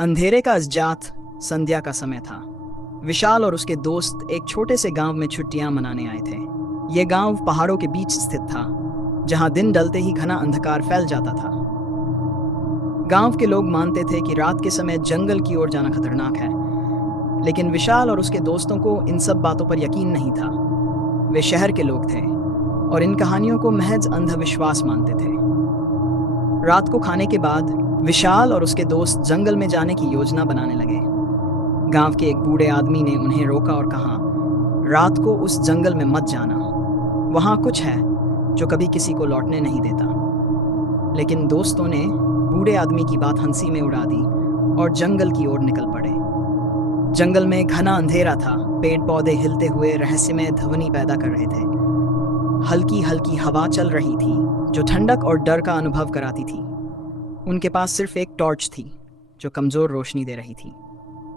अंधेरे का अज़जात संध्या का समय था। विशाल और उसके दोस्त एक छोटे से गांव में छुट्टियां मनाने आए थे। यह गांव पहाड़ों के बीच स्थित था, जहां दिन ढलते ही घना अंधकार फैल जाता था। गांव के लोग मानते थे कि रात के समय जंगल की ओर जाना खतरनाक है, लेकिन विशाल और उसके दोस्तों को इन सब बातों पर यकीन नहीं था। वे शहर के लोग थे और इन कहानियों को महज अंधविश्वास मानते थे। रात को खाने के बाद विशाल और उसके दोस्त जंगल में जाने की योजना बनाने लगे। गांव के एक बूढ़े आदमी ने उन्हें रोका और कहा, रात को उस जंगल में मत जाना। वहां कुछ है जो कभी किसी को लौटने नहीं देता। लेकिन दोस्तों ने बूढ़े आदमी की बात हंसी में उड़ा दी और जंगल की ओर निकल पड़े। जंगल में घना अंधेरा था। पेड़ पौधे हिलते हुए रहस्यमय ध्वनि पैदा कर रहे थे। हल्की हल्की हवा चल रही थी जो ठंडक और डर का अनुभव कराती थी। उनके पास सिर्फ एक टॉर्च थी जो कमजोर रोशनी दे रही थी।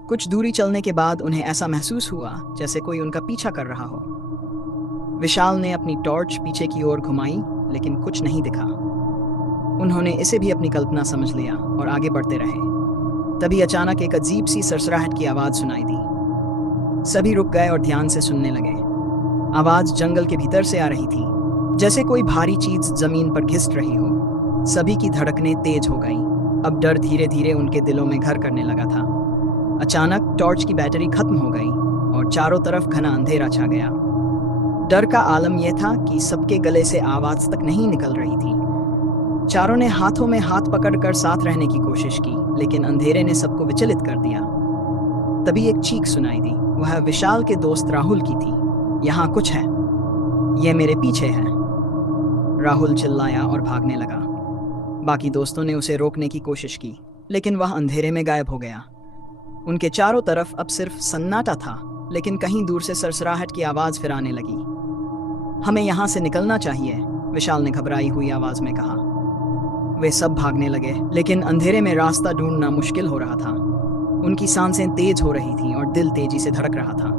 कुछ दूरी चलने के बाद उन्हें ऐसा महसूस हुआ जैसे कोई उनका पीछा कर रहा हो। विशाल ने अपनी टॉर्च पीछे की ओर घुमाई, लेकिन कुछ नहीं दिखा। उन्होंने इसे भी अपनी कल्पना समझ लिया और आगे बढ़ते रहे। तभी अचानक एक अजीब सी सरसराहट की आवाज सुनाई दी। सभी रुक गए और ध्यान से सुनने लगे। आवाज जंगल के भीतर से आ रही थी, जैसे कोई भारी चीज जमीन पर घिस रही हो। सभी की धड़कनें तेज हो गईं। अब डर धीरे धीरे उनके दिलों में घर करने लगा था। अचानक टॉर्च की बैटरी खत्म हो गई और चारों तरफ घना अंधेरा छा गया। डर का आलम यह था कि सबके गले से आवाज तक नहीं निकल रही थी। चारों ने हाथों में हाथ पकड़कर साथ रहने की कोशिश की, लेकिन अंधेरे ने सबको विचलित कर दिया। तभी एक चीख सुनाई दी। वह विशाल के दोस्त राहुल की थी। यहाँ कुछ है, यह मेरे पीछे है। राहुल चिल्लाया और भागने लगा। बाकी दोस्तों ने उसे रोकने की कोशिश की, लेकिन वह अंधेरे में गायब हो गया। उनके चारों तरफ अब सिर्फ सन्नाटा था, लेकिन कहीं दूर से सरसराहट की आवाज फिर आने लगी। हमें यहाँ से निकलना चाहिए, विशाल ने घबराई हुई आवाज में कहा। वे सब भागने लगे, लेकिन अंधेरे में रास्ता ढूंढना मुश्किल हो रहा था। उनकी सांसें तेज हो रही थीं और दिल तेजी से धड़क रहा था।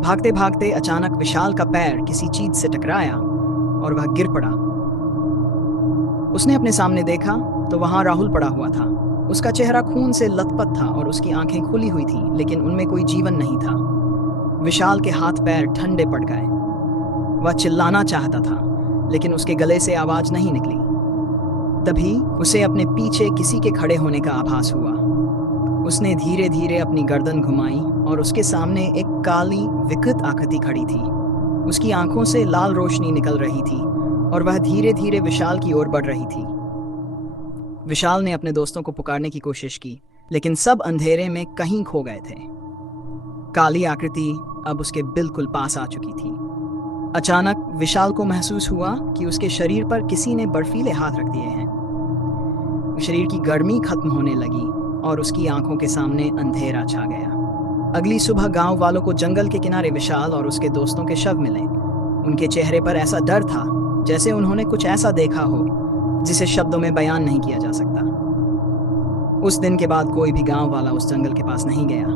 भागते भागते अचानक विशाल का पैर किसी चीज से टकराया और वह गिर पड़ा। उसने अपने सामने देखा तो वहां राहुल पड़ा हुआ था। उसका चेहरा खून से लथपथ था और उसकी आंखें खुली हुई थीं, लेकिन उनमें कोई जीवन नहीं था। विशाल के हाथ पैर ठंडे पड़ गए। वह चिल्लाना चाहता था, लेकिन उसके गले से आवाज नहीं निकली। तभी उसे अपने पीछे किसी के खड़े होने का आभास हुआ। उसने धीरे धीरे अपनी गर्दन घुमाई और उसके सामने एक काली विकृत आकृति खड़ी थी। उसकी आंखों से लाल रोशनी निकल रही थी और वह धीरे धीरे विशाल की ओर बढ़ रही थी। विशाल ने अपने दोस्तों को पुकारने की कोशिश की, लेकिन सब अंधेरे में कहीं खो गए थे। काली आकृति अब उसके बिल्कुल पास आ चुकी थी। अचानक विशाल को महसूस हुआ कि उसके शरीर पर किसी ने बर्फीले हाथ रख दिए हैं। शरीर की गर्मी खत्म होने लगी और उसकी आंखों के सामने अंधेरा छा गया। अगली सुबह गांव वालों को जंगल के किनारे विशाल और उसके दोस्तों के शव मिले। उनके चेहरे पर ऐसा डर था जैसे उन्होंने कुछ ऐसा देखा हो जिसे शब्दों में बयान नहीं किया जा सकता। उस दिन के बाद कोई भी गांव वाला उस जंगल के पास नहीं गया।